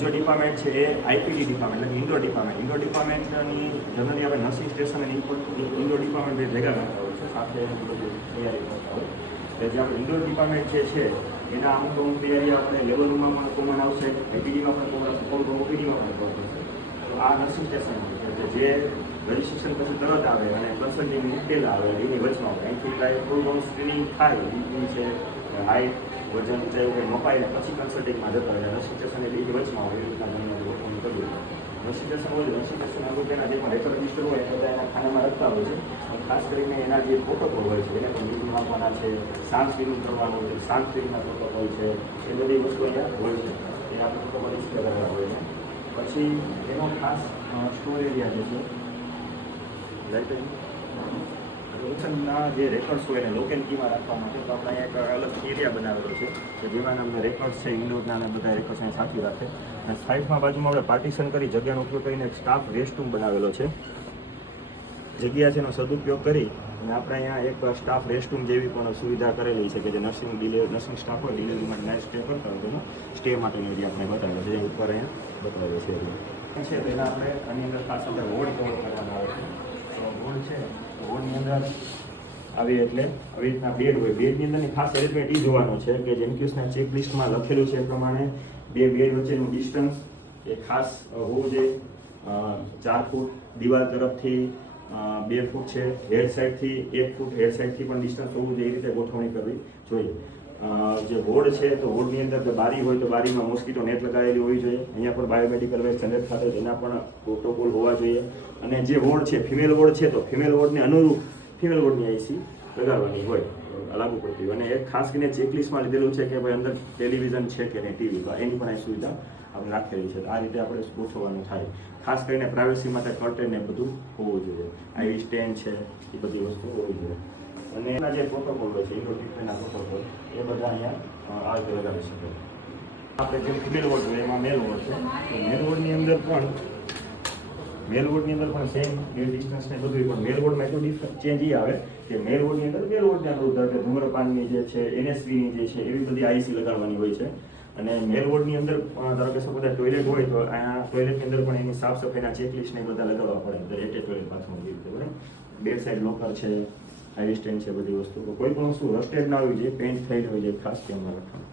બીજો ડિપાર્ટમેન્ટ છે એ IPD department એટલે ઇન્ડોર ડિપાર્ટમેન્ટ. ઇન્ડોર ડિપાર્ટમેન્ટની જનરલી આપણે નર્સિંગ સ્ટેશન અને ઇન્ડોર ડિપાર્ટમેન્ટ ભેગા કરતા હોય છે, સાથે બધી તૈયારી કરતા હોય. એટલે જે આપણે ઇન્ડોર ડિપાર્ટમેન્ટ જે છે એના અમુક તૈયારી આપણે લેવલ રૂમમાં પણ કોમન આવશે, આઈપીડીમાં પણ કોમન આવશે, ઓપીડીમાં પણ કોમન આવશે. તો આ નર્સિંગ સ્ટેશન જે રજિસ્ટ્રેશન પછી તરત આવે અને કન્સલ્ટિંગ પહેલાં આવે એની વચમાં આવે. અહીંથી કાંઈ થોડું ઘણું સ્ક્રીનિંગ થાય, બીપી છે, હાઇટ, વજન ઊંચાઈ એવું કંઈ મપાઈને પછી કન્સલ્ટિંગમાં જતા હોય. નર્સિંગ સ્ટેશન એટલે એ વચમાં હોય, એવી રીતના ઘણી ગોઠવણી કરવી. નર્સિંગ સ્ટેશન હોય, નર્સિંગ સ્ટેશન આગળ તેના જે પણ રેકોર્ડ રજિસ્ટર હોય એ બધા એના ખાનામાં રાખતા હોય છે. ખાસ કરીને એના જે પ્રોટોકોલ હોય છે એને પણ બીપી માપવાના છે, શ્વાસ સ્ક્રીનિંગ કરવાનું છે, શ્વાસ સ્ક્રીનિંગના પ્રોટોકોલ છે, એ બધી વસ્તુ અહીંયા હોય છે. એ આપણે પ્રોટોકોલ ડિસ્પ્લે કરેલા હોય છે. પછી એનો ખાસ સ્ટોર એરિયા જે છે લોકેશનના જે રેકોર્ડ્સ હોય એને લોકેલ કીમાં રાખવા માટે તો આપણે અહીંયા એક અલગ એરિયા બનાવેલો છે કે જેમાં અમને રેકોર્ડ્સ છે ઇન્ડોરના અને બધા રેકોર્ડ્સ અહીં સાચવી રાખે. અને સાઈડમાં બાજુમાં આપણે પાર્ટીશન કરી જગ્યાનો ઉપયોગ કરીને એક સ્ટાફ રેસ્ટ રૂમ બનાવેલો છે. જગ્યા છે એનો સદુપયોગ કરી અને આપણે અહીંયા એક સ્ટાફ રેસ્ટ રૂમ જેવી પણ સુવિધા કરેલી છે કે જે નર્સિંગ સ્ટાફ હોય ડિલિવરીમાં નાઇટ સ્ટે કરતા હોય તેનો સ્ટે માટેનો એરિયા આપણે બતાવેલો છે. ઉપર અહીંયા બતાવેલો છે એરિયા છે. પહેલાં આપણે આની અંદર ખાસ આપણે વોર્ડ કવર કરવાના આવે છે. તો વોર્ડ છે વોર્ડની અંદર આવી એટલે આવી રીતના બેડ હોય. બેડની અંદરની ખાસ એરેન્જમેન્ટ એ જોવાનું છે કે જેનક્યુસના ચેકલિસ્ટમાં લખેલું છે એ પ્રમાણે બે બેડ વચ્ચેનું ડિસ્ટન્સ એ ખાસ હોવું જોઈએ. 4 ફૂટ દિવાલ તરફથી 2 ફૂટ છે, હેડ સાઈડથી 1 ફૂટ હેડ સાઈડથી પણ ડિસ્ટન્સ હોવું જોઈએ. એ રીતે ગોઠવણી કરવી જોઈએ. જે વોર્ડ છે તો વોર્ડની અંદર જો બારી હોય તો બારીમાં મોસ્કીટો નેટ લગાવેલી હોવી જોઈએ. અહીંયા પણ બાયોમેડિકલ વેસ્ટ જનરેટ થતો એના પણ પ્રોટોકોલ હોવા જોઈએ. અને જે વોર્ડ છે ફિમેલ વોર્ડ છે તો ફિમેલ વોર્ડને અનુરૂપ ફિમેલ વોર્ડની આઈસી લગાવવાની હોય, લાગુ પડતી હોય. અને એક ખાસ કરીને ચેકલિસ્ટમાં લીધેલું છે કે ભાઈ અંદર ટેલિવિઝન છે કે નહીં, ટીવી, તો એની પણ આ સુવિધા આપણે રાખેલી છે. આ રીતે આપણે ગોઠવવાનું થાય. ખાસ કરીને પ્રાઇવસી માટે કર્ટેન એ બધું હોવું જોઈએ. આઈવી સ્ટેન્ડ છે એ બધી વસ્તુ હોવી જોઈએ. અને એના જે પ્રોટોકોલ હોય છે ઇન્ડોર ટ્રીટમેન્ટના પ્રોટોકોલ એ બધા અહીંયા આ રીતે લગાવી શકે. આપણે જે ફિમેલ વોર્ડ હોય એમાં મેલ વોર્ડ છે તો મેલ વોર્ડની અંદર પણ સેમ એ ડિસ્ટન્સ ને બધું. પણ મેલ વોર્ડમાં એટલું ચેન્જ એ આવે કે મેલ વોર્ડની અંદર મેલ વોર્ડની અંદર કે ધૂમ્રપાનની જે છે એનએસવીની જે છે એવી બધી આઈસી લગાડવાની હોય છે. અને મેલ વોર્ડની અંદર ધારો કે બધા ટોયલેટ હોય તો અહીંયા ટોયલેટની અંદર પણ એની સાફ સફાઈના ચેકલિસ્ટ ને બધા લગાવવા પડે. એટે ટોયલેટ બાથરૂમ જે રીતે બરાબર. બેડ સાઈડ લોકર છે, આઈવી સ્ટેન્ડ છે, બધી વસ્તુ. કોઈ પણ વસ્તુ રસ્ટેડ ના હોવી જોઈએ, પેન્ટ થયેલી હોય છે, ખાસ ધ્યાનમાં રાખવાનું.